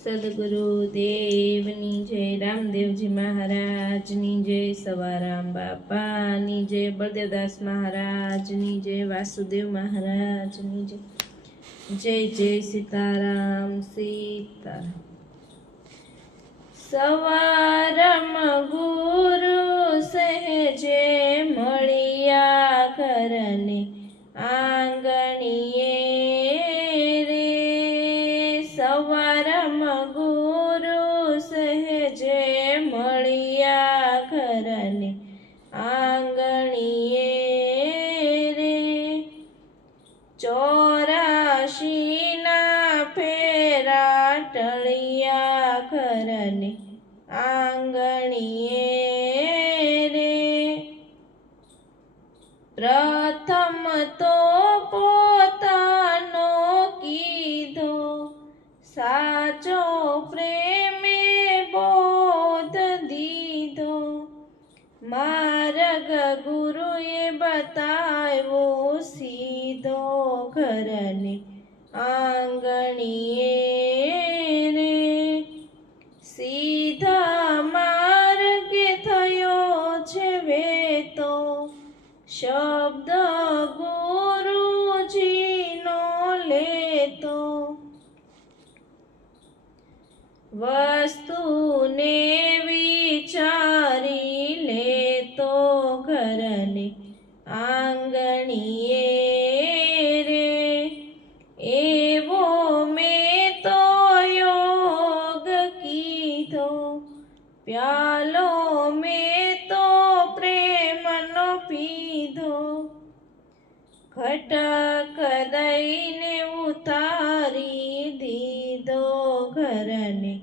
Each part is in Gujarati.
સદગુરુદેવની જય, રામદેવજી મહારાજની જય, સવારામ બાપાની જય, બળદેવદાસ મહારાજની જય, વાસુદેવ મહારાજની જય. જય જય સીતારામ સીતારામ. સવારમાં ગુરુ સહેજે મળ્યા ઘરને આંગણીએ રે. સવારમાં ગુરુ સહેજે મળ્યા ઘરને આંગણીએ રે. 84ના ફેરા ટળિયા ઘરને આંગણીએ રે. પ્રથમ તો પોતાનો કીધો સાચો પ્રેમે બોધ દીધો. માર્ગ ગુરુએ બતાવ્યો સીધો ઘરને આંગણીએ રે. સીધા માર્ગે થયો છે વેતો શબ્દ ગુરુજીનો લેતો. વસ્તુને વિચારી લેતો ઘરને આંગણીએ રે. એવો મેં તો યોગ કીધો પ્યાલો મેં તો પ્રેમનો પીધો. ખટક દઈને ઉતારી દીધો ઘરને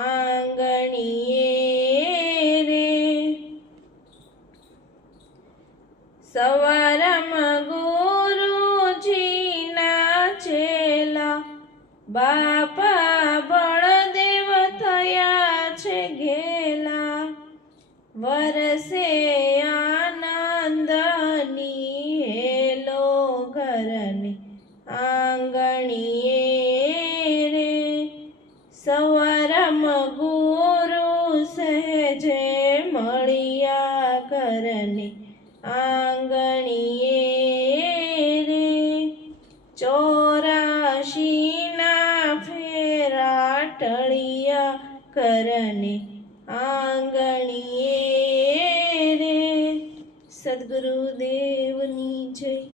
આંગણીએ રે. સવારમાં ગુરુજીના ચેલા બાપા બળદેવ થયા છે ઘેલા. વરસે આનંદની હેલો ઘરને આંગણીએ રે. સવારમાં ગુરુ સહેજે મળ્યા ઘરને આંગણીએ રે. 84ના ફેરા ટળિયા ઘરને